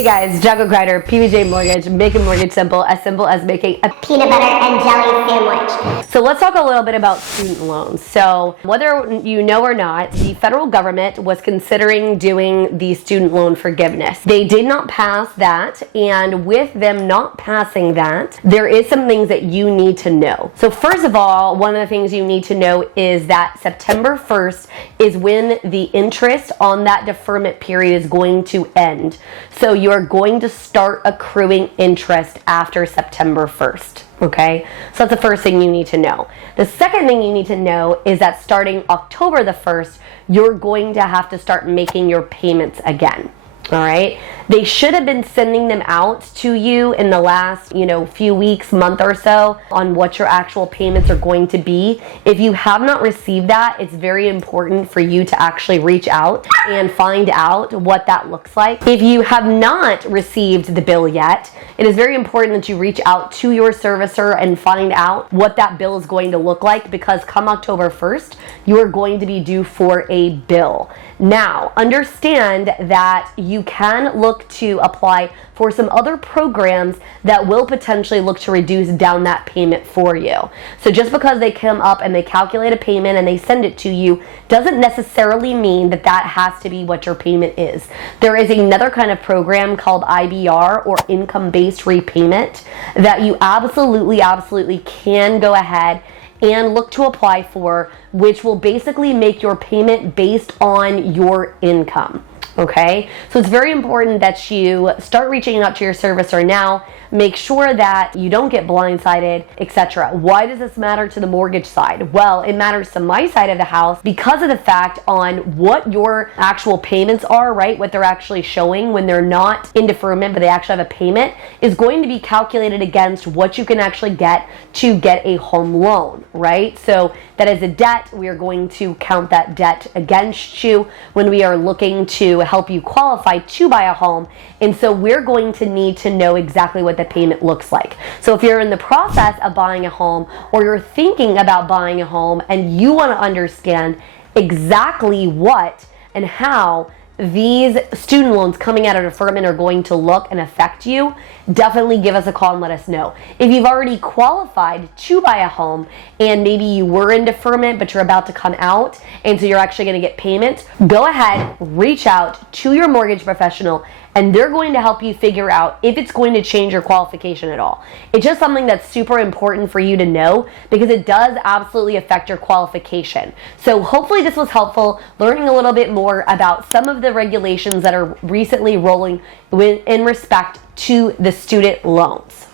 Hey guys, Jacqueline Crider, PBJ Mortgage, making mortgage simple as making a peanut butter and jelly sandwich. So let's talk a little bit about student loans. So whether you know or not, the federal government was considering doing the student loan forgiveness. They did not pass that, and with them not passing that, there is some things that you need to know. So first of all, one of the things you need to know is that September 1st is when the interest on that deferment period is going to end. So you're going to start accruing interest after September 1st. Okay, so that's the first thing you need to know. The second thing you need to know is that starting October the 1st, you're going to have to start making your payments again. All right, they should have been sending them out to you in the last, few weeks, month or so on what your actual payments are going to be. If you have not received that, it's very important for you to actually reach out and find out what that looks like. If you have not received the bill yet, it is very important that you reach out to your servicer and find out what that bill is going to look like, because come October 1st, you are going to be due for a bill. Now, understand that you can look to apply for some other programs that will potentially look to reduce down that payment for you. So just because they come up and they calculate a payment and they send it to you doesn't necessarily mean that that has to be what your payment is. There is another kind of program called IBR, or income-based repayment, that you absolutely can go ahead and look to apply for, which will basically make your payment based on your income. Okay, so it's very important that you start reaching out to your servicer now. Make sure that you don't get blindsided, etc. Why does this matter to the mortgage side? Well, it matters to my side of the house because of the fact on what your actual payments are, right? What they're actually showing when they're not in deferment, but they actually have a payment, is going to be calculated against what you can actually get to get a home loan, right? So that is a debt. We are going to count that debt against you when we are looking to help you qualify to buy a home. And so we're going to need to know exactly what the payment looks like. So if you're in the process of buying a home, or you're thinking about buying a home and you want to understand exactly what and how these student loans coming out of deferment are going to look and affect you, definitely give us a call and let us know. If you've already qualified to buy a home and maybe you were in deferment but you're about to come out and so you're actually going to get payment, go ahead, reach out to your mortgage professional, and they're going to help you figure out if it's going to change your qualification at all. It's just something that's super important for you to know, because it does absolutely affect your qualification. So hopefully this was helpful, learning a little bit more about some of the regulations that are recently rolling in respect to the student loans.